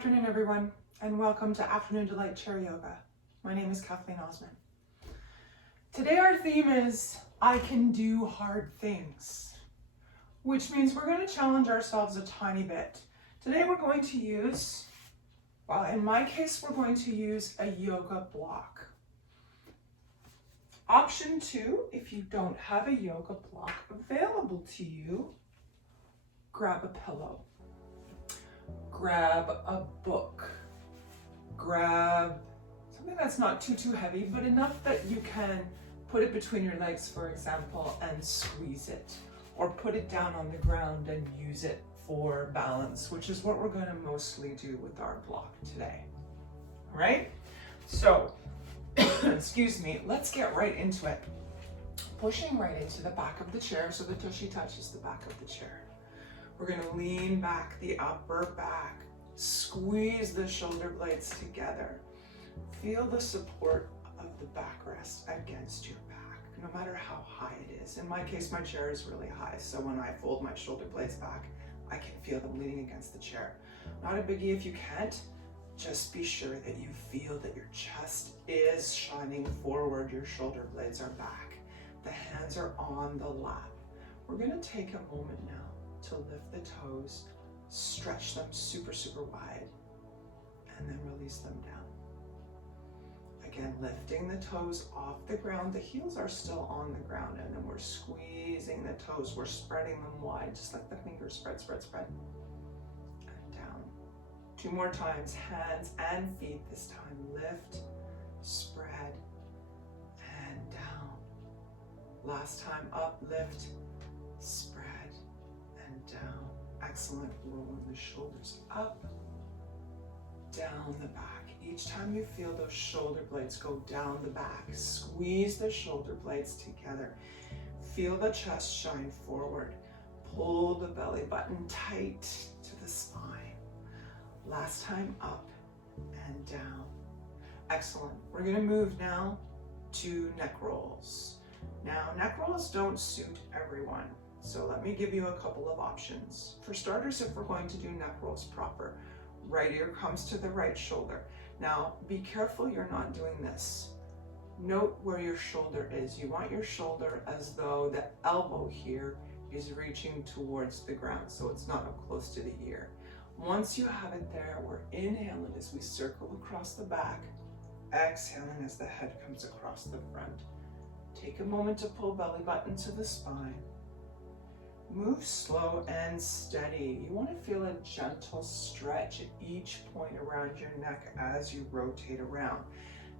afternoon, everyone, and welcome to Afternoon Delight Chair Yoga. My name is Kathleen Osmond. Today our theme is I can do hard things, which means we're going to challenge ourselves a tiny bit. Today we're going to use, well, in my case, we're going to use a yoga block. Option 2, if you don't have a yoga block available to you, grab a pillow. Grab a book, grab something that's not too heavy, but enough that you can put it between your legs, for example, and squeeze it, or put it down on the ground and use it for balance, which is what we're going to mostly do with our block today. All right, so excuse me, let's get right into it. Pushing right into the back of the chair so the tushy touches the back of the chair. We're going to lean back the upper back, squeeze the shoulder blades together. Feel the support of the backrest against your back, no matter how high it is. In my case, my chair is really high, so when I fold my shoulder blades back, I can feel them leaning against the chair. Not a biggie if you can't, just be sure that you feel that your chest is shining forward, your shoulder blades are back, the hands are on the lap. We're going to take a moment now to lift the toes, stretch them super wide, and then release them down. Again, lifting the toes off the ground. The heels are still on the ground, and then we're squeezing the toes. We're spreading them wide, just like the fingers spread, and down. 2 more times, hands and feet this time. Lift, spread, and down. Last time, up, lift, spread, and down. Excellent. Rolling the shoulders up, down the back. Each time you feel those shoulder blades go down the back, squeeze the shoulder blades together. Feel the chest shine forward. Pull the belly button tight to the spine. Last time, up and down. Excellent. We're going to move now to neck rolls. Now, neck rolls don't suit everyone. So let me give you a couple of options. For starters, if we're going to do neck rolls proper, right ear comes to the right shoulder. Now, be careful you're not doing this. Note where your shoulder is. You want your shoulder as though the elbow here is reaching towards the ground, so it's not up close to the ear. Once you have it there, we're inhaling as we circle across the back, exhaling as the head comes across the front. Take a moment to pull belly button to the spine. Move slow and steady. You want to feel a gentle stretch at each point around your neck as you rotate around.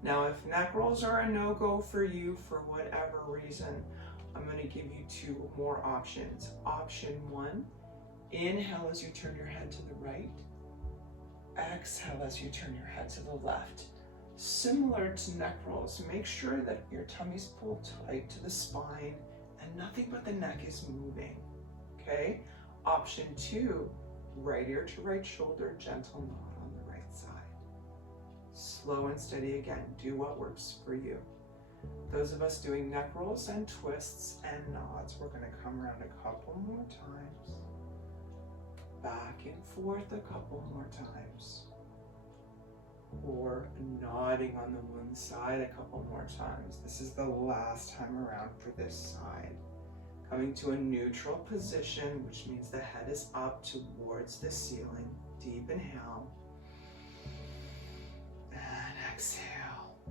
Now, if neck rolls are a no-go for you for whatever reason, I'm going to give you 2 more options. Option 1, inhale as you turn your head to the right. Exhale as you turn your head to the left. Similar to neck rolls, make sure that your tummy's pulled tight to the spine and nothing but the neck is moving. Okay, option 2, right ear to right shoulder, gentle nod on the right side. Slow and steady again, do what works for you. Those of us doing neck rolls and twists and nods, we're going to come around a couple more times. Back and forth a couple more times. Or nodding on the one side a couple more times. This is the last time around for this side. Coming to a neutral position, which means the head is up towards the ceiling. Deep inhale and exhale.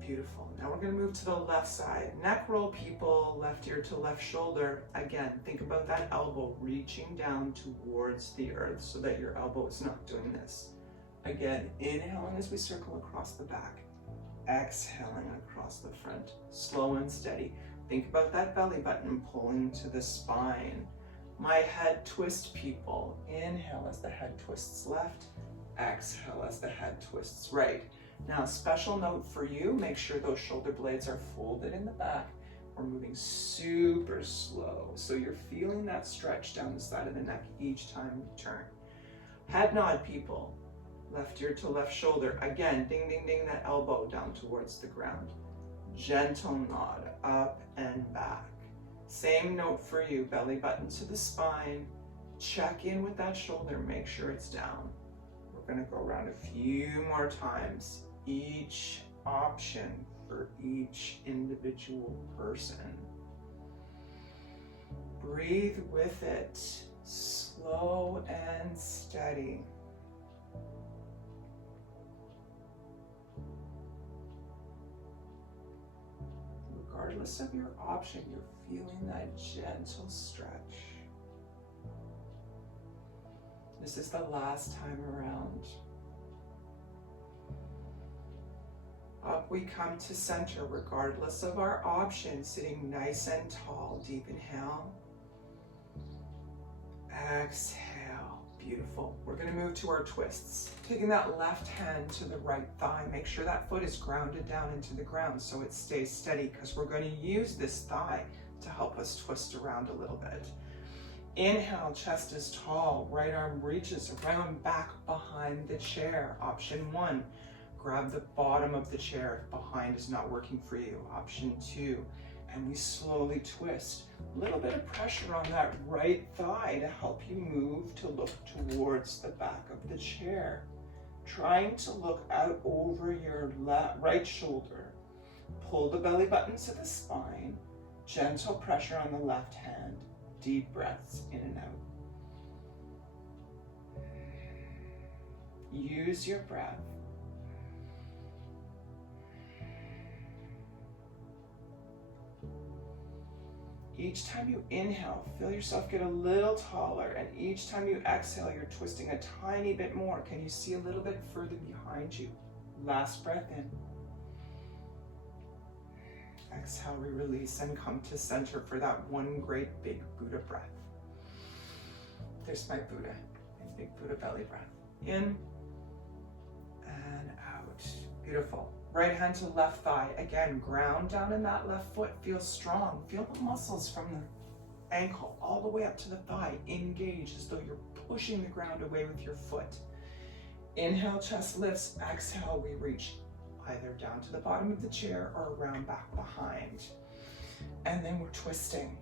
Beautiful. Now we're going to move to the left side. Neck roll, people, left ear to left shoulder. Again, think about that elbow reaching down towards the earth so that your elbow is not doing this. Again, inhaling as we circle across the back. Exhaling across the front. Slow and steady. Think about that belly button pulling to the spine. My head twist, people. Inhale as the head twists left. Exhale as the head twists right. Now, special note for you, make sure those shoulder blades are folded in the back. We're moving super slow, so you're feeling that stretch down the side of the neck each time you turn. Head nod, people. Left ear to left shoulder. Again, ding, ding, ding, that elbow down towards the ground. Gentle nod, up and back. Same note for you, belly button to the spine. Check in with that shoulder, make sure it's down. We're We're gonna go around a few more times, each option for each individual person. Breathe with it, slow and steady. Regardless of your option, you're feeling that gentle stretch. This is the last time around. Up we come to center, regardless of our option, sitting nice and tall. Deep inhale. Exhale. Beautiful. We're going to move to our twists. Taking that left hand to the right thigh. Make sure that foot is grounded down into the ground so it stays steady, because we're going to use this thigh to help us twist around a little bit. Inhale, chest is tall. Right arm reaches around back behind the chair. Option 1. Grab the bottom of the chair if behind is not working for you. Option 2, and we slowly twist. A little bit of pressure on that right thigh to help you move to look towards the back of the chair. Trying to look out over your right shoulder. Pull the belly button to the spine. Gentle pressure on the left hand. Deep breaths in and out. Use your breath. Each time you inhale, feel yourself get a little taller, and each time you exhale, you're twisting a tiny bit more. Can you see a little bit further behind you? Last breath in. Exhale, we release and come to center for that one great big Buddha breath. There's my Buddha, and big Buddha belly breath. In and out. Beautiful. Right hand to left thigh. Again, ground down in that left foot. Feel strong. Feel the muscles from the ankle all the way up to the thigh. Engage as though you're pushing the ground away with your foot. Inhale, chest lifts. Exhale, we reach either down to the bottom of the chair or around back behind. And then we're twisting.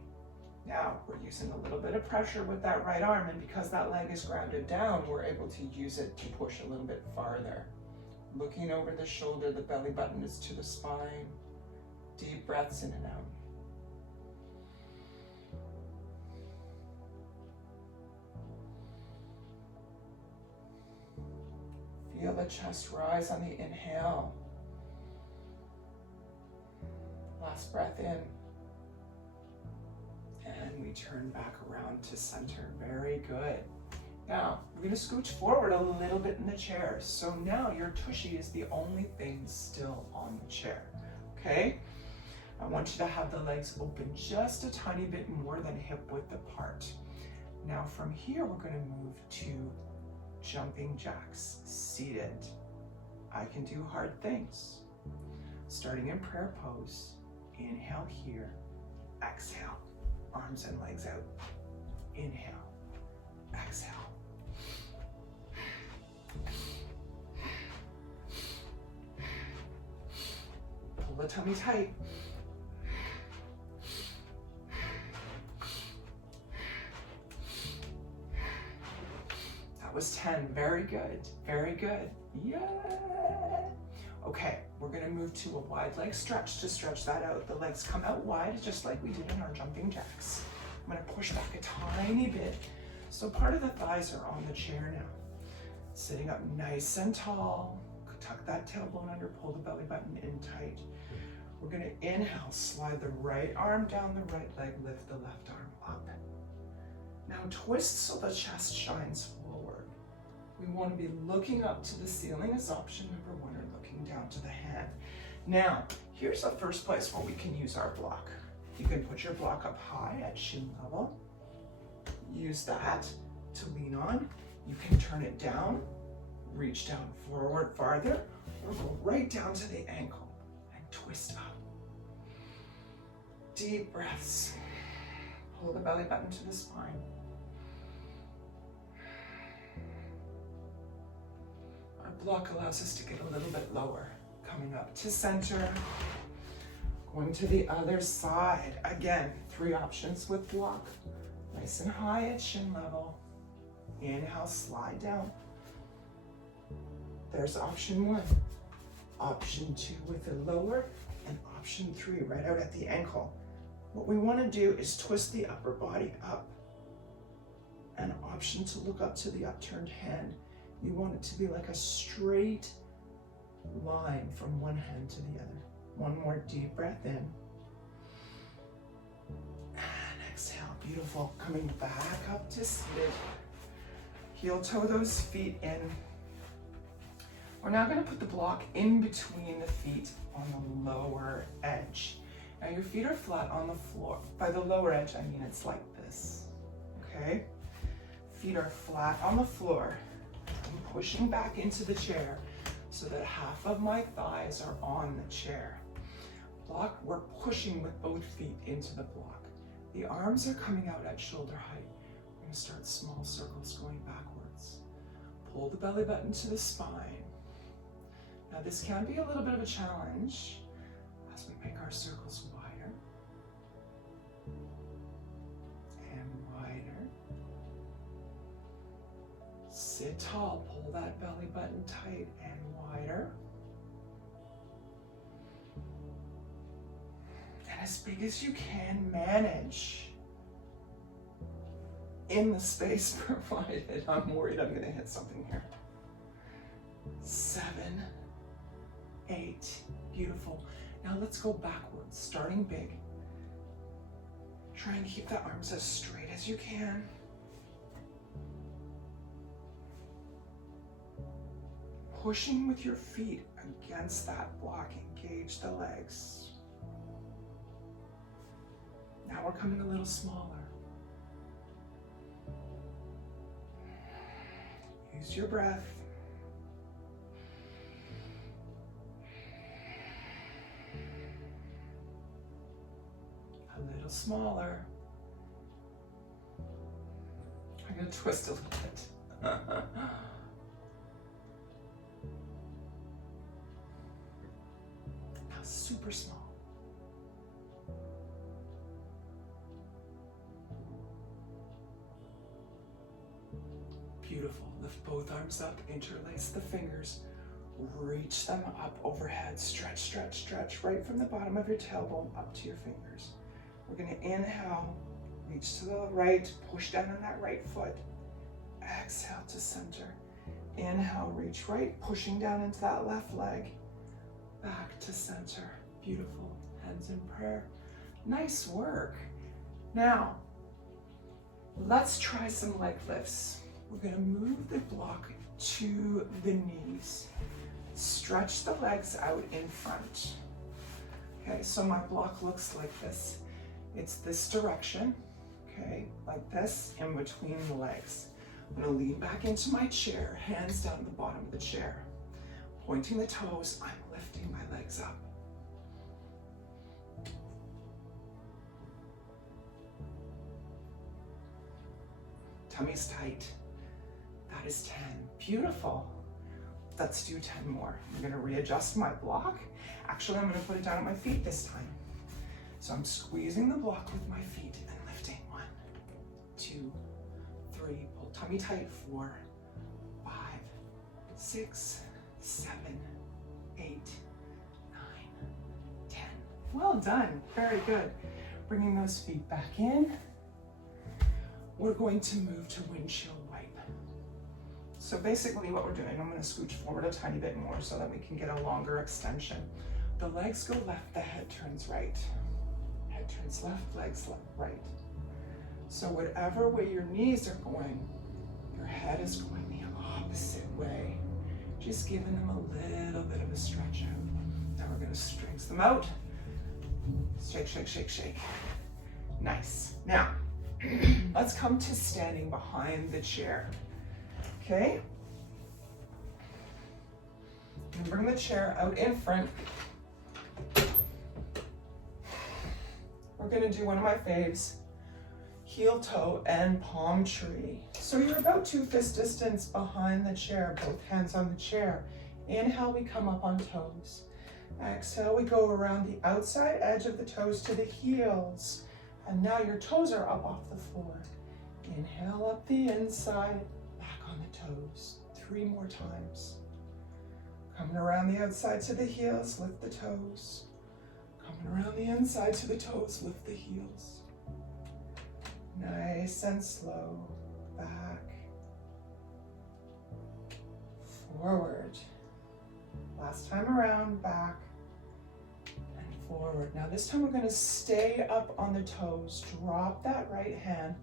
Now we're using a little bit of pressure with that right arm, and because that leg is grounded down, we're able to use it to push a little bit farther. Looking over the shoulder, the belly button is to the spine. Deep breaths in and out. Feel the chest rise on the inhale. Last breath in. And we turn back around to center. Very good. Now, we're going to scooch forward a little bit in the chair. So now your tushy is the only thing still on the chair, okay? I want you to have the legs open just a tiny bit more than hip width apart. Now from here, we're going to move to jumping jacks, seated. I can do hard things. Starting in prayer pose, inhale here, exhale, arms and legs out. Inhale, exhale. Pull the tummy tight. That was 10. Very good. Very good. Yeah. Okay, we're going to move to a wide leg stretch to stretch that out. The legs come out wide, just like we did in our jumping jacks. I'm going to push back a tiny bit. So part of the thighs are on the chair now. Sitting up nice and tall. Tuck that tailbone under, pull the belly button in tight. We're going to inhale, slide the right arm down the right leg, lift the left arm up. Now twist so the chest shines forward. We want to be looking up to the ceiling as option number 1, or looking down to the hand. Now, here's the first place where we can use our block. You can put your block up high at shin level. Use that to lean on. You can turn it down, reach down forward farther, or go right down to the ankle and twist up. Deep breaths. Pull the belly button to the spine. Our block allows us to get a little bit lower. Coming up to center. Going to the other side. Again, 3 options with block. Nice and high at shin level. Inhale, slide down. There's option 1. Option 2 with the lower, and option 3 right out at the ankle. What we want to do is twist the upper body up. An option to look up to the upturned hand. You want it to be like a straight line from one hand to the other. One more deep breath in. And exhale, beautiful. Coming back up to seated. Heel toe those feet in. We're now going to put the block in between the feet on the lower edge. Now your feet are flat on the floor. By the lower edge, I mean it's like this, okay? Feet are flat on the floor. I'm pushing back into the chair so that half of my thighs are on the chair. Block, we're pushing with both feet into the block. The arms are coming out at shoulder height. We're going to start small circles going backwards. Pull the belly button to the spine. Now this can be a little bit of a challenge as we make our circles wider and wider. Sit tall, pull that belly button tight and wider. And as big as you can manage in the space provided. I'm worried I'm gonna hit something here. 7, 8, beautiful. Now let's go backwards, starting big. Try and keep the arms as straight as you can. Pushing with your feet against that block, engage the legs. Now we're coming a little smaller. Use your breath. A little smaller. I'm going to twist a little bit. Now super small. Beautiful. Lift both arms up, interlace the fingers, reach them up overhead. Stretch, stretch, stretch right from the bottom of your tailbone up to your fingers. We're going to inhale, reach to the right, push down on that right foot. Exhale to center. Inhale, reach right, pushing down into that left leg. Back to center. Beautiful. Hands in prayer. Nice work. Now, let's try some leg lifts. We're going to move the block to the knees. Stretch the legs out in front. Okay, so my block looks like this. It's this direction, okay, like this, in between the legs. I'm going to lean back into my chair, hands down at the bottom of the chair. Pointing the toes, I'm lifting my legs up. Tummy's tight. That is 10. Beautiful. Let's do 10 more. I'm going to readjust my block. Actually, I'm going to put it down at my feet this time. So I'm squeezing the block with my feet and lifting. 1, 2, 3. Pull tummy tight. 4, 5, 6, 7, 8, 9, 10. Well done. Very good. Bringing those feet back in. We're going to move to windshield wipe. So basically what we're doing, I'm going to scooch forward a tiny bit more so that we can get a longer extension. The legs go left, the head turns right. Head turns left, legs left, right. So whatever way your knees are going, your head is going the opposite way. Just giving them a little bit of a stretch out. Now we're going to strengthen them out. Shake, shake, shake, shake. Nice. Now, let's come to standing behind the chair. Okay? And bring the chair out in front. We're going to do one of my faves, heel toe and palm tree. So you're about 2 fist distance behind the chair, both hands on the chair. Inhale, we come up on toes. Exhale, we go around the outside edge of the toes to the heels. And now your toes are up off the floor. Inhale up the inside, back on the toes. 3 more times. Coming around the outside to the heels, lift the toes. Coming around the inside to the toes, lift the heels. Nice and slow. Back. Forward. Last time around, back and forward. Now this time we're going to stay up on the toes. Drop that right hand.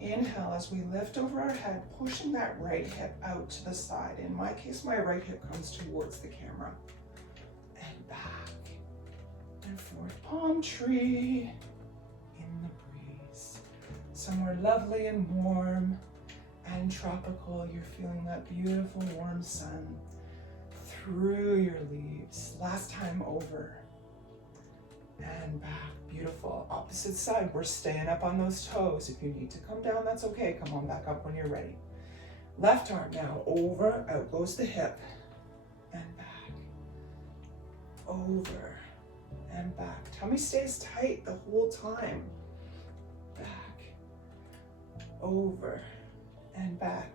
Inhale as we lift over our head, pushing that right hip out to the side. In my case, my right hip comes towards the camera. And back and forth. Palm tree in the breeze. Somewhere lovely and warm and tropical. You're feeling that beautiful warm sun through your leaves. Last time over. And back. Beautiful. Opposite side. We're staying up on those toes. If you need to come down, that's okay. Come on back up when you're ready. Left arm now. Over. Out goes the hip. And back. Over. And back. Tummy stays tight the whole time. Back. Over. And back.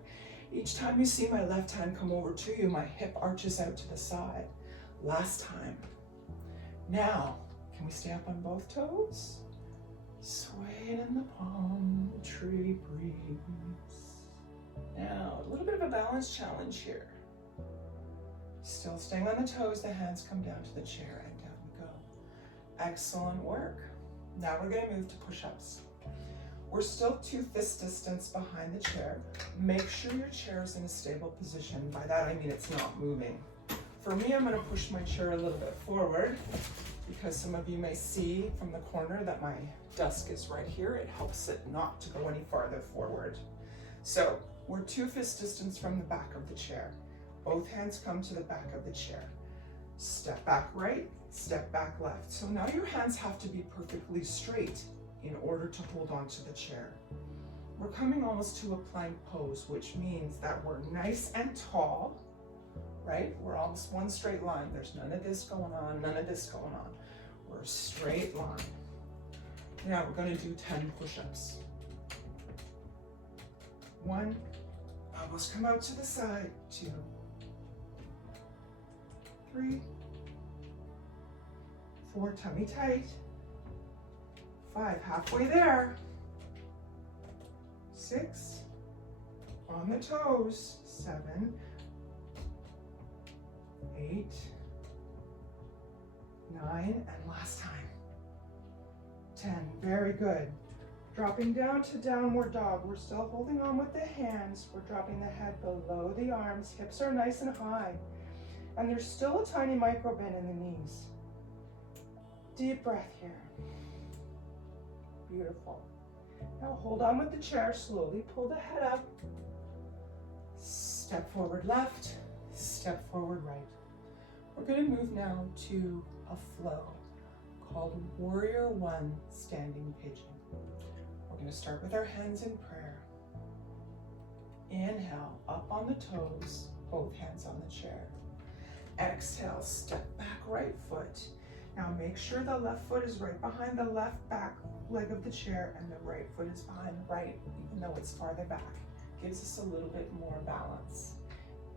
Each time you see my left hand come over to you, my hip arches out to the side. Last time. Now, can we stay up on both toes? Swaying in the palm tree breeze. Now, a little bit of a balance challenge here. Still staying on the toes, the hands come down to the chair and down we go. Excellent work. Now we're going to move to push-ups. We're still 2 fist distance behind the chair. Make sure your chair is in a stable position. By that I mean it's not moving. For me, I'm going to push my chair a little bit forward because some of you may see from the corner that my desk is right here. It helps it not to go any farther forward. So we're 2 fist distance from the back of the chair. Both hands come to the back of the chair. Step back right, step back left. So now your hands have to be perfectly straight in order to hold on to the chair. We're coming almost to a plank pose, which means that we're nice and tall, right? We're almost one straight line. There's none of this going on, none of this going on. We're a straight line. Now we're going to do 10 push-ups. 1, elbows come out to the side. 2, 3, 4, tummy tight. 5, halfway there. 6, on the toes. 7, 8, 9, and last time. 10, very good. Dropping down to downward dog. We're still holding on with the hands. We're dropping the head below the arms. Hips are nice and high. And there's still a tiny micro bend in the knees. Deep breath here. Beautiful. Now hold on with the chair. Slowly pull the head up. Step forward left. Step forward right. We're going to move now to a flow called Warrior One Standing Pigeon. We're going to start with our hands in prayer. Inhale, up on the toes, both hands on the chair. Exhale, step back right foot. Now make sure the left foot is right behind the left back leg of the chair and the right foot is behind the right, even though it's farther back. Gives us a little bit more balance.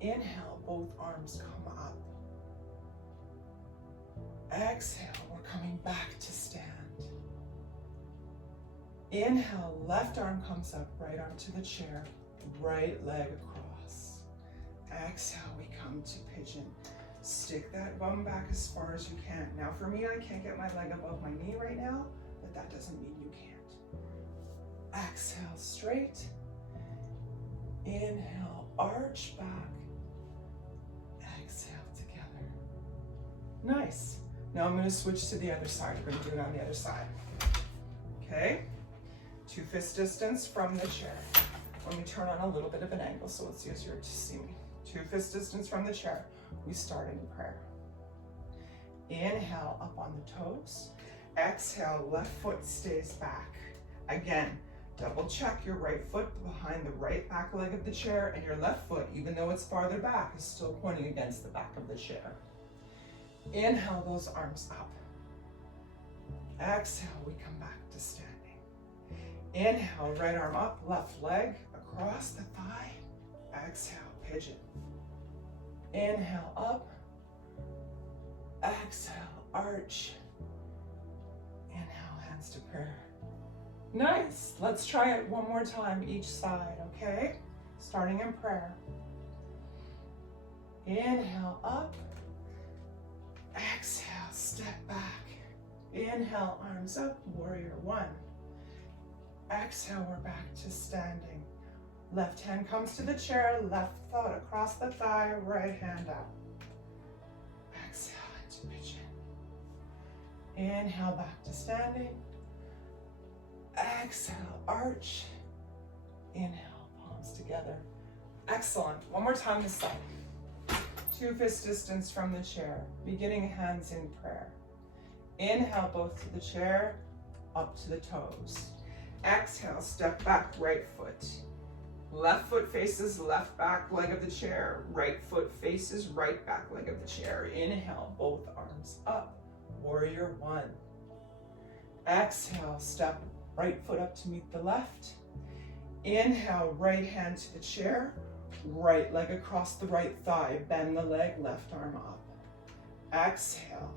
Inhale, both arms come up. Exhale, we're coming back to stand. Inhale, left arm comes up, right arm to the chair, right leg across. Exhale, we come to pigeon. Stick that bum back as far as you can. Now for me, I can't get my leg above my knee right now, but that doesn't mean you can't. Exhale, straight. Inhale, arch back. Exhale, together. Nice. Now I'm going to switch to the other side. We're going to do it on the other side. Okay? 2 fist distance from the chair. Let me turn on a little bit of an angle so it's easier to see me. 2 fist distance from the chair. We start in prayer. Inhale, up on the toes. Exhale, left foot stays back. Again, double check your right foot behind the right back leg of the chair, and your left foot, even though it's farther back, is still pointing against the back of the chair. Inhale those arms up. Exhale, we come back to standing. Inhale, right arm up, left leg across the thigh. Exhale, pigeon. Inhale up, Exhale, arch. Inhale, hands to prayer. Nice. Let's try it one more time each side, okay? Starting in prayer. Inhale, up. Exhale, step back. Inhale, arms up, warrior one. Exhale, we're back to standing. Left hand comes to the chair, left foot across the thigh, right hand up. Exhale into pigeon. Inhale, back to standing. Exhale, arch. Inhale, palms together. Excellent. One more time this side. 2 fist distance from the chair. Beginning hands in prayer. Inhale, both to the chair, up to the toes. Exhale, step back, right foot. Left foot faces left back leg of the chair. Right foot faces right back leg of the chair. Inhale, both arms up. Warrior one. Exhale, step right foot up to meet the left. Inhale, right hand to the chair. Right leg across the right thigh. Bend the leg, left arm up. Exhale,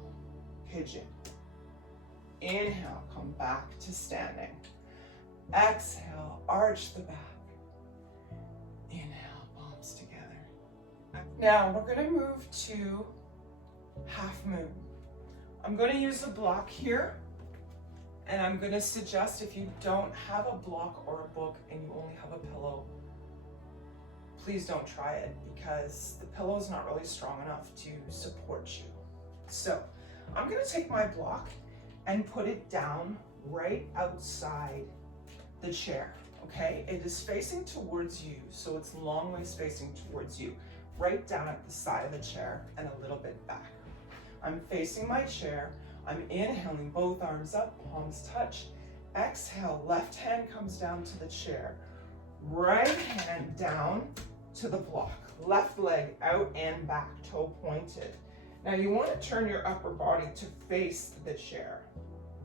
pigeon. Inhale, come back to standing. Exhale, arch the back. Inhale, palms together. Now we're going to move to half moon. I'm going to use a block here, and I'm going to suggest if you don't have a block or a book and you only have a pillow, please don't try it because the pillow is not really strong enough to support you. So I'm going to take my block and put it down right outside the chair, okay? It is facing towards you, so it's long ways facing towards you, right down at the side of the chair and a little bit back. I'm facing my chair. I'm inhaling, both arms up, palms touch. Exhale, left hand comes down to the chair. Right hand down to the block. Left leg out and back, toe pointed. Now you want to turn your upper body to face the chair,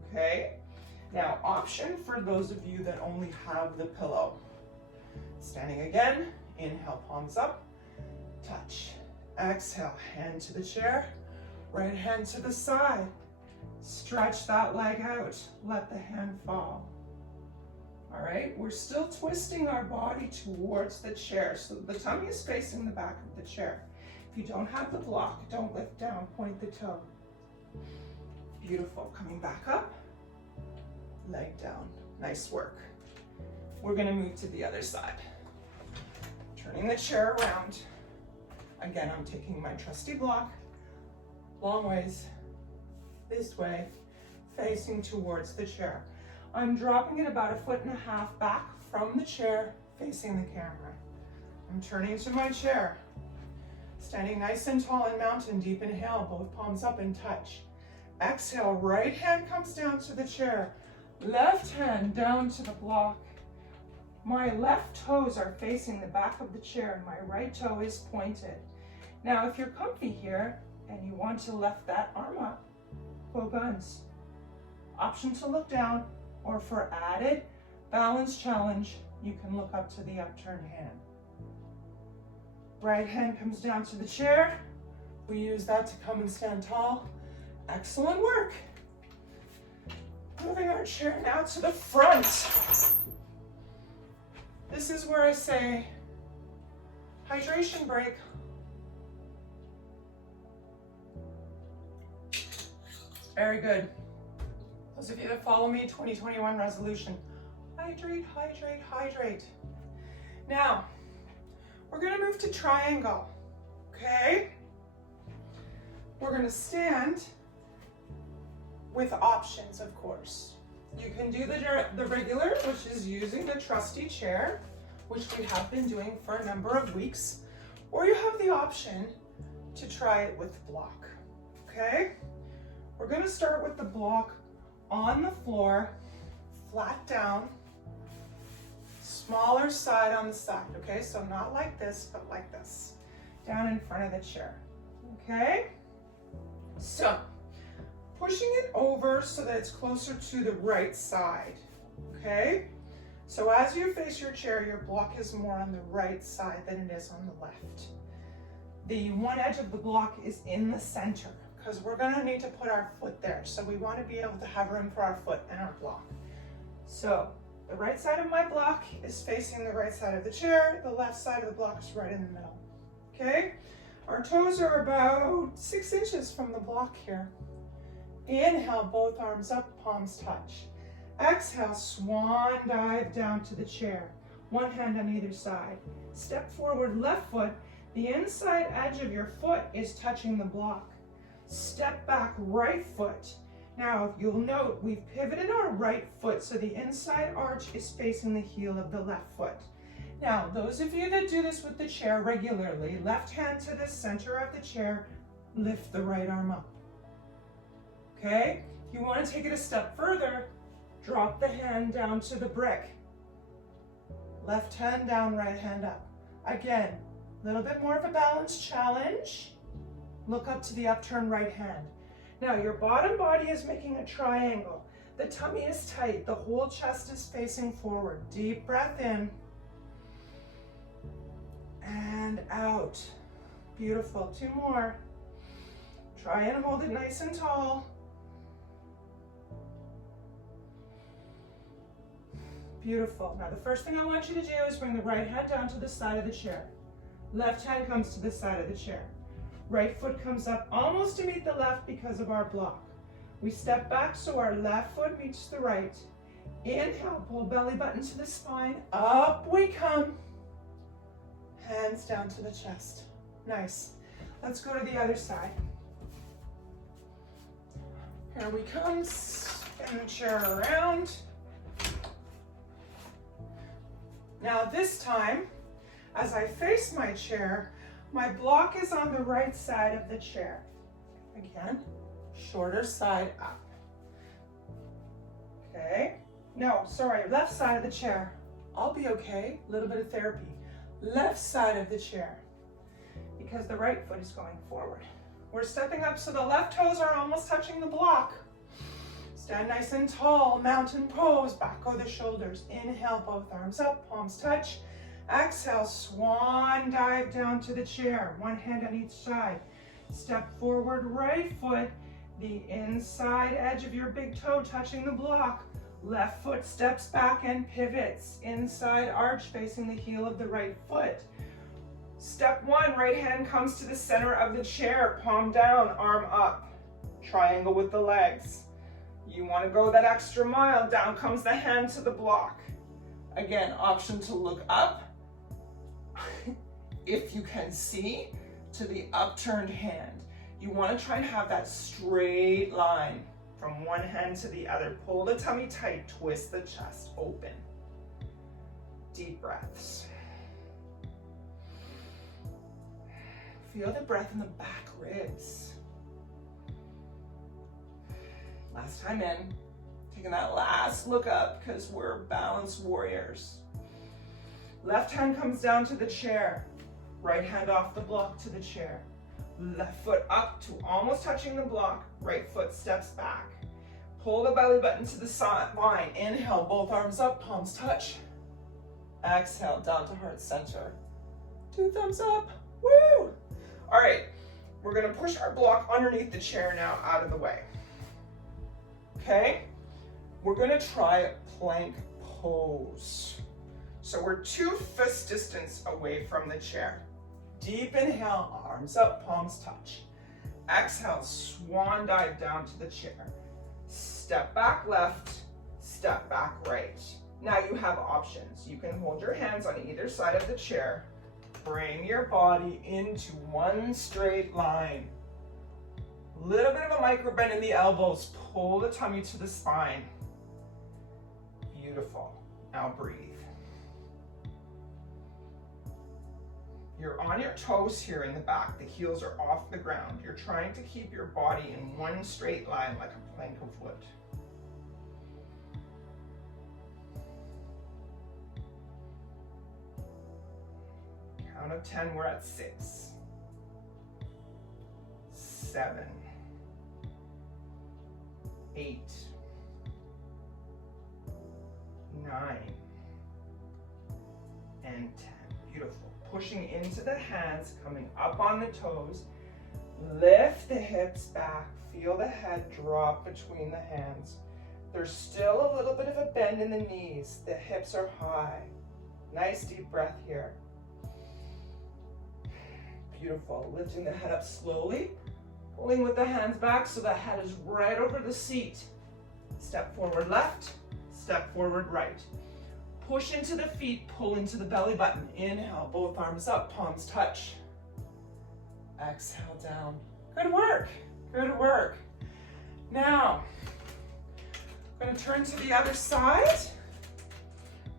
okay? Now, option for those of you that only have the pillow. Standing again, inhale, palms up, touch. Exhale, hand to the chair, right hand to the side. Stretch that leg out, let the hand fall. All right, we're still twisting our body towards the chair, so the tummy is facing the back of the chair. If you don't have the block, don't lift down, point the toe. Beautiful, coming back up, leg down, nice work. We're gonna move to the other side. Turning the chair around. Again, I'm taking my trusty block, long ways, this way, facing towards the chair. I'm dropping it about 1.5 feet back from the chair, facing the camera. I'm turning to my chair, standing nice and tall and mountain, deep inhale, both palms up and touch. Exhale, right hand comes down to the chair, left hand down to the block. My left toes are facing the back of the chair and my right toe is pointed. Now, if you're comfy here and you want to lift that arm up, go guns. Option to look down, or for added balance challenge, you can look up to the upturned hand. Right hand comes down to the chair. We use that to come and stand tall. Excellent work. Moving our chair now to the front. This is where I say, hydration break. Very good. Those of you that follow me, 2021 resolution, hydrate, hydrate, hydrate. Now, we're gonna move to triangle, okay? We're gonna stand with options, of course. You can do the regular, which is using the trusty chair, which we have been doing for a number of weeks, or you have the option to try it with block, okay? We're gonna start with the block on the floor, flat down, smaller side on the side, okay? So not like this, but like this, down in front of the chair, okay? So, pushing it over so that it's closer to the right side, okay? So as you face your chair, your block is more on the right side than it is on the left. The one edge of the block is in the center, because we're going to need to put our foot there. So we want to be able to have room for our foot and our block. So the right side of my block is facing the right side of the chair. The left side of the block is right in the middle. Okay? Our toes are about 6 inches from the block here. Inhale, both arms up, palms touch. Exhale, swan dive down to the chair. One hand on either side. Step forward, left foot. The inside edge of your foot is touching the block. Step back, right foot. Now, you'll note we've pivoted our right foot so the inside arch is facing the heel of the left foot. Now, those of you that do this with the chair regularly, left hand to the center of the chair, lift the right arm up. Okay? If you want to take it a step further, drop the hand down to the brick. Left hand down, right hand up. Again, a little bit more of a balance challenge. Look up to the upturned right hand. Now your bottom body is making a triangle. The tummy is tight. The whole chest is facing forward. Deep breath in. And out. Beautiful. 2 more. Try and hold it nice and tall. Beautiful. Now the first thing I want you to do is bring the right hand down to the side of the chair. Left hand comes to the side of the chair. Right foot comes up almost to meet the left because of our block. We step back so our left foot meets the right. Inhale, pull belly button to the spine. Up we come. Hands down to the chest. Nice. Let's go to the other side. Here we come. Spin the chair around. Now this time, as I face my chair, my block is on the right side of the chair. Again, shorter side up. Okay. No, sorry, left side of the chair. I'll be okay. A little bit of therapy. Left side of the chair, because the right foot is going forward. We're stepping up so the left toes are almost touching the block. Stand nice and tall, mountain pose, back go the shoulders. Inhale, both arms up, palms touch. Exhale, swan dive down to the chair. One hand on each side. Step forward, right foot, the inside edge of your big toe touching the block. Left foot steps back and pivots. Inside arch facing the heel of the right foot. Step 1, right hand comes to the center of the chair, palm down, arm up. Triangle with the legs. You want to go that extra mile, down comes the hand to the block. Again, option to look up, if you can see, to the upturned hand. You want to try and have that straight line from one hand to the other. Pull the tummy tight, twist the chest open. Deep breaths. Feel the breath in the back ribs. Last time in, taking that last look up because we're balanced warriors. Left hand comes down to the chair. Right hand off the block to the chair. Left foot up to almost touching the block. Right foot steps back. Pull the belly button to the spine. Inhale, both arms up, palms touch. Exhale, down to heart center. 2 thumbs up. Woo! All right, we're gonna push our block underneath the chair now out of the way. Okay, we're gonna try plank pose. So we're 2 fist distance away from the chair. Deep inhale, arms up, palms touch. Exhale, swan dive down to the chair. Step back left, step back right. Now you have options. You can hold your hands on either side of the chair. Bring your body into one straight line. Little bit of a micro bend in the elbows. Pull the tummy to the spine. Beautiful. Now breathe. You're on your toes here in the back. The heels are off the ground. You're trying to keep your body in one straight line like a plank of wood. Count of 10, we're at 6, 7, 8, 9, and 10. Beautiful. Pushing into the hands, coming up on the toes. Lift the hips back. Feel the head drop between the hands. There's still a little bit of a bend in the knees. The hips are high. Nice deep breath here. Beautiful. Lifting the head up slowly. Pulling with the hands back so the head is right over the seat. Step forward left. Step forward right. Push into the feet. Pull into the belly button. Inhale. Both arms up. Palms touch. Exhale down. Good work. Good work. Now, I'm going to turn to the other side.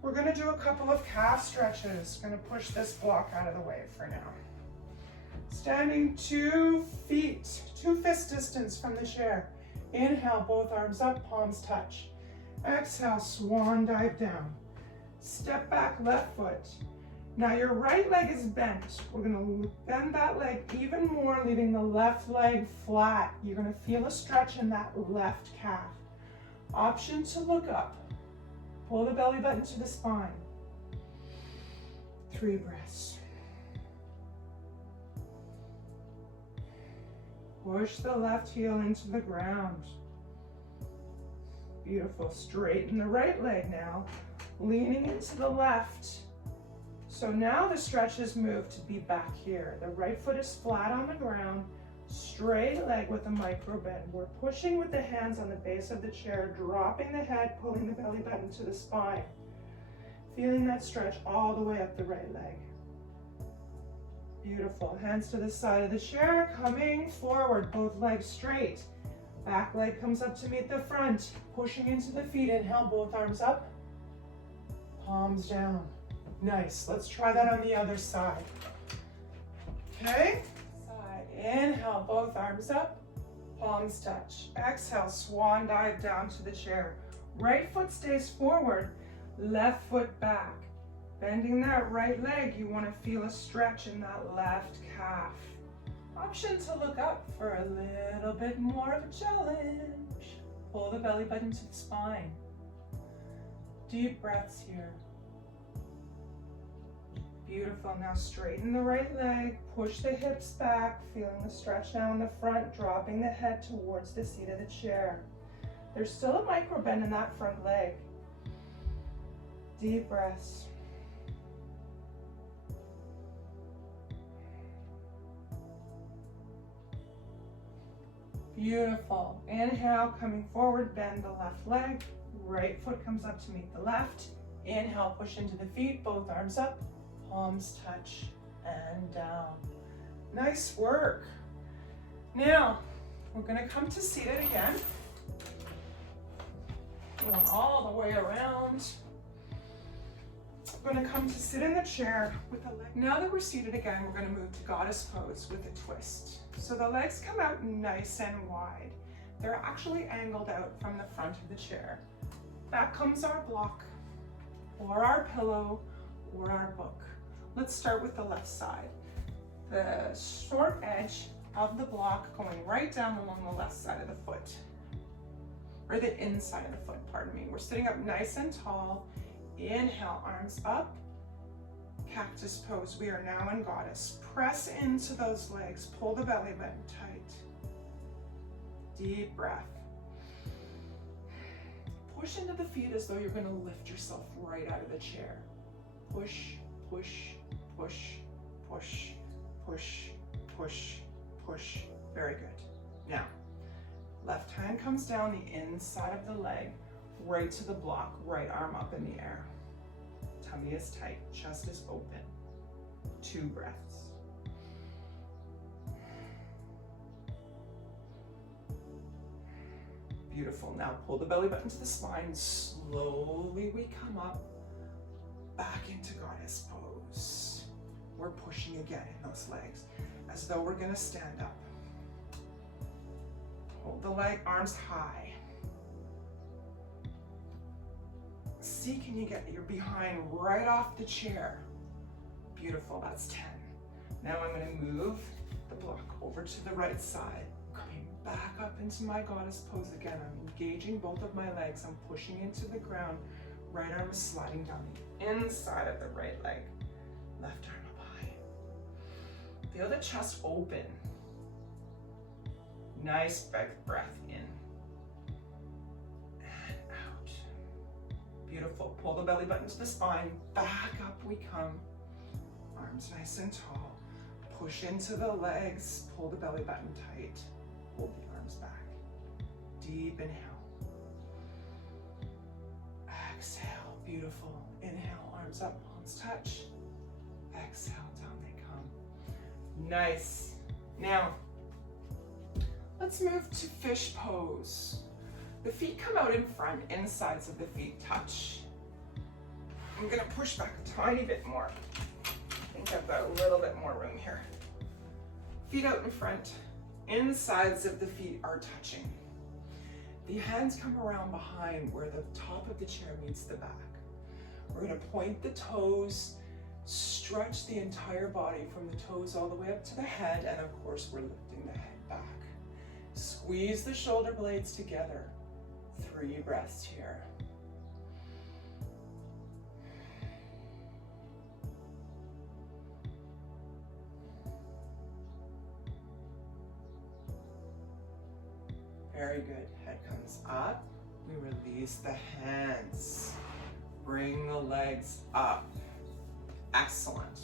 We're going to do a couple of calf stretches. Going to push this block out of the way for now. Standing 2 feet, 2 fist distance from the chair. Inhale, both arms up, palms touch. Exhale, swan dive down. Step back, left foot. Now your right leg is bent. We're going to bend that leg even more, leaving the left leg flat. You're going to feel a stretch in that left calf. Option to look up. Pull the belly button to the spine. 3 breaths. Push the left heel into the ground. Beautiful. Straighten the right leg now, leaning into the left. So now the stretch has moved to be back here. The right foot is flat on the ground, straight leg with a micro bend. We're pushing with the hands on the base of the chair, dropping the head, pulling the belly button to the spine. Feeling that stretch all the way up the right leg. Beautiful. Hands to the side of the chair, coming forward, both legs straight. Back leg comes up to meet the front. Pushing into the feet, inhale, both arms up, palms down. Nice. Let's try that on the other side. Okay. Side. Inhale, both arms up, palms touch. Exhale, swan dive down to the chair. Right foot stays forward, left foot back. Bending that right leg, you want to feel a stretch in that left calf. Option to look up for a little bit more of a challenge. Pull the belly button to the spine. Deep breaths here. Beautiful. Now straighten the right leg, push the hips back, feeling the stretch now in the front, dropping the head towards the seat of the chair. There's still a micro bend in that front leg. Deep breaths. Beautiful. Inhale, coming forward, bend the left leg. Right foot comes up to meet the left. Inhale, push into the feet, both arms up. Palms touch and down. Nice work. Now, we're going to come to seated again. Going all the way around. We're going to come to sit in the chair with the leg. Now that we're seated again, we're going to move to goddess pose with a twist. So the legs come out nice and wide. They're actually angled out from the front of the chair. Back comes our block, or our pillow, or our book. Let's start with the left side. The short edge of the block going right down along the left side of the foot, or the inside of the foot, pardon me. We're sitting up nice and tall. Inhale, arms up, cactus pose. We are now in goddess. Press into those legs, pull the belly button tight. Deep breath. Push into the feet as though you're going to lift yourself right out of the chair. Push, push, push, push, push, push, push. Very good. Now, left hand comes down the inside of the leg, right to the block, right arm up in the air. Tummy is tight, chest is open. 2 breaths. Beautiful. Now pull the belly button to the spine. Slowly we come up, back into goddess pose. We're pushing again in those legs, as though we're gonna stand up. Hold the leg, arms high. See, can you get your behind right off the chair? Beautiful, that's 10. Now I'm gonna move the block over to the right side. Coming back up into my goddess pose again. I'm engaging both of my legs. I'm pushing into the ground. Right arm is sliding down the inside of the right leg. Left arm up high. Feel the chest open. Nice big breath in and out. Beautiful. Pull the belly button to the spine. Back up we come. Arms nice and tall. Push into the legs. Pull the belly button tight. Hold the arms back. Deep inhale. Exhale. Beautiful. Inhale. Arms up. Palms touch. Exhale. Down they come. Nice. Now, let's move to fish pose. The feet come out in front, insides of the feet touch. I'm gonna push back a tiny bit more. I think I've got a little bit more room here. Feet out in front, insides of the feet are touching. The hands come around behind where the top of the chair meets the back. We're gonna point the toes, stretch the entire body from the toes all the way up to the head, and of course we're lifting the head back. Squeeze the shoulder blades together. 3 breaths here. Very good. Head comes up. We release the hands. Bring the legs up. Excellent.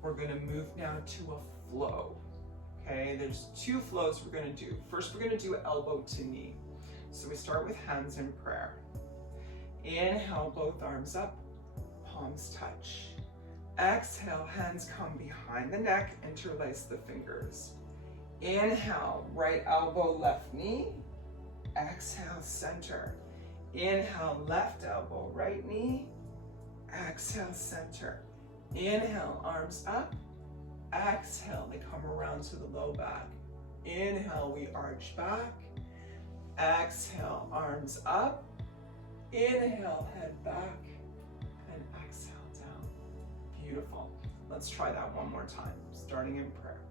We're going to move now to a flow. Okay, there's 2 flows we're going to do. First, we're going to do elbow to knee. So we start with hands in prayer. Inhale, both arms up, palms touch. Exhale, hands come behind the neck, interlace the fingers. Inhale, right elbow, left knee. Exhale, center. Inhale, left elbow, right knee. Exhale, center. Inhale, arms up. Exhale, they come around to the low back. Inhale, we arch back. Exhale, arms up. Inhale, head back. And exhale, down. Beautiful. Let's try that one more time, starting in prayer.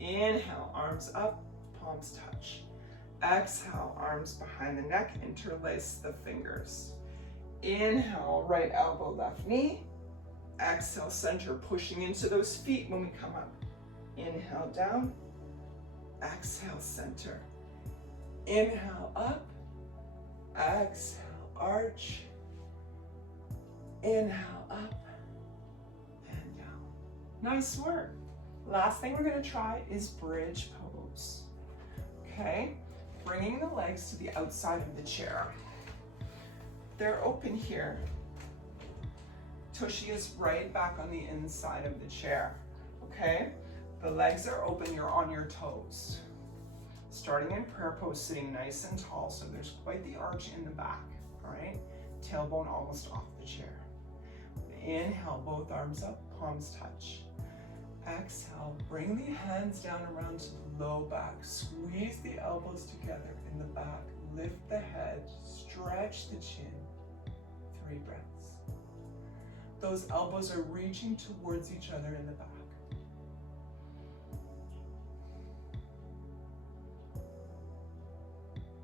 Inhale, arms up, palms touch. Exhale, arms behind the neck, interlace the fingers. Inhale, right elbow, left knee. Exhale, center, pushing into those feet when we come up. Inhale, down. Exhale, center. Inhale, up. Exhale, arch. Inhale, up and down. Nice work. Last thing we're going to try is bridge pose. Okay, bringing the legs to the outside of the chair. They're open here. Tushy is right back on the inside of the chair. Okay, the legs are open, you're on your toes. Starting in prayer pose, sitting nice and tall, so there's quite the arch in the back, all right? Tailbone almost off the chair. Inhale, both arms up, palms touch. Exhale, bring the hands down around to the low back. Squeeze the elbows together in the back. Lift the head, stretch the chin. 3 breaths. Those elbows are reaching towards each other in the back.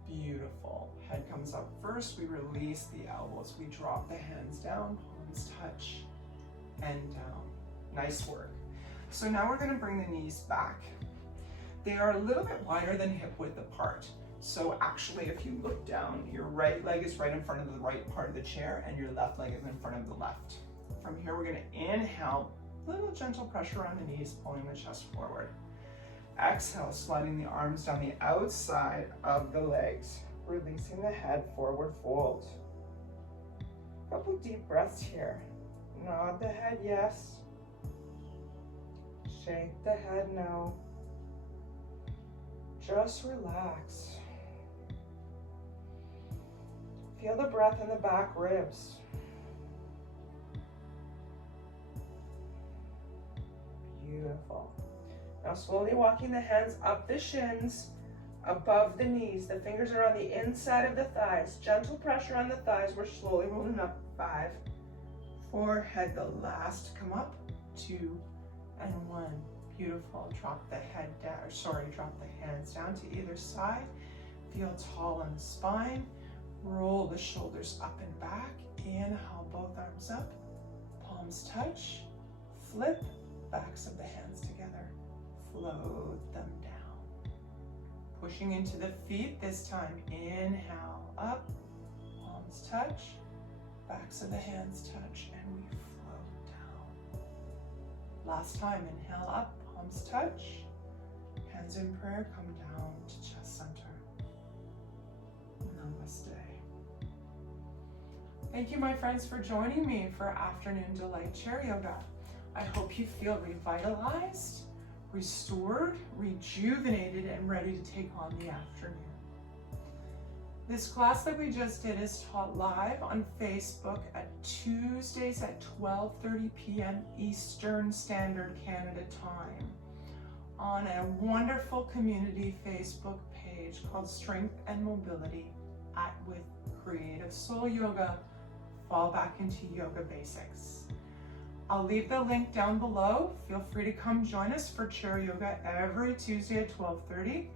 Beautiful. Head comes up first. We release the elbows. We drop the hands down, palms touch, and down. Nice work. So now we're going to bring the knees back. They are a little bit wider than hip width apart. So actually, if you look down, your right leg is right in front of the right part of the chair and your left leg is in front of the left. From here, we're going to inhale, a little gentle pressure on the knees, pulling the chest forward. Exhale, sliding the arms down the outside of the legs, releasing the head, forward fold. Couple deep breaths here. Nod the head, yes. Shake the head, no. Just relax. Feel the breath in the back ribs. Beautiful. Now slowly walking the hands up the shins, above the knees. The fingers are on the inside of the thighs. Gentle pressure on the thighs. We're slowly rolling up. 5, 4, head the last to come up. 2 and 1. Beautiful. Drop the head down, drop the hands down to either side. Feel tall on the spine. Roll the shoulders up and back. Inhale, both arms up. Palms touch. Flip backs of the hands together. Float them down. Pushing into the feet this time. Inhale, up, palms touch, backs of the hands touch, and we float down. Last time, inhale up, palms touch, hands in prayer, come down to chest center. Namaste. Thank you, my friends, for joining me for Afternoon Delight Chair Yoga. I hope you feel revitalized, restored, rejuvenated, and ready to take on the afternoon. This class that we just did is taught live on Facebook at Tuesdays at 12:30 p.m. Eastern Standard Canada Time on a wonderful community Facebook page called Strength and Mobility with Creative Soul Yoga. Fall back into yoga basics. I'll leave the link down below. Feel free to come join us for chair yoga every Tuesday at 12:30.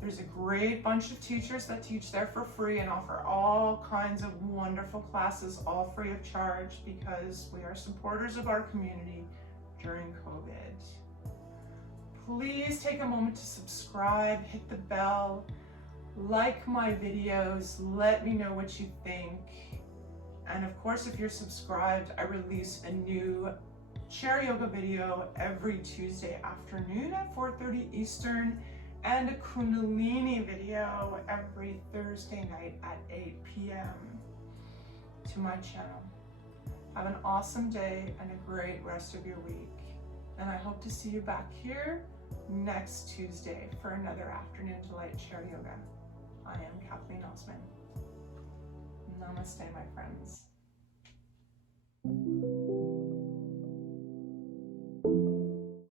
There's a great bunch of teachers that teach there for free and offer all kinds of wonderful classes, all free of charge, because we are supporters of our community during COVID. Please take a moment to subscribe, hit the bell, like my videos, let me know what you think. And of course, if you're subscribed, I release a new chair yoga video every Tuesday afternoon at 4:30 Eastern, and a Kundalini video every Thursday night at 8 p.m. to my channel. Have an awesome day and a great rest of your week. And I hope to see you back here next Tuesday for another Afternoon Delight Chair Yoga. I am Kathleen Osmond. Namaste, my friends.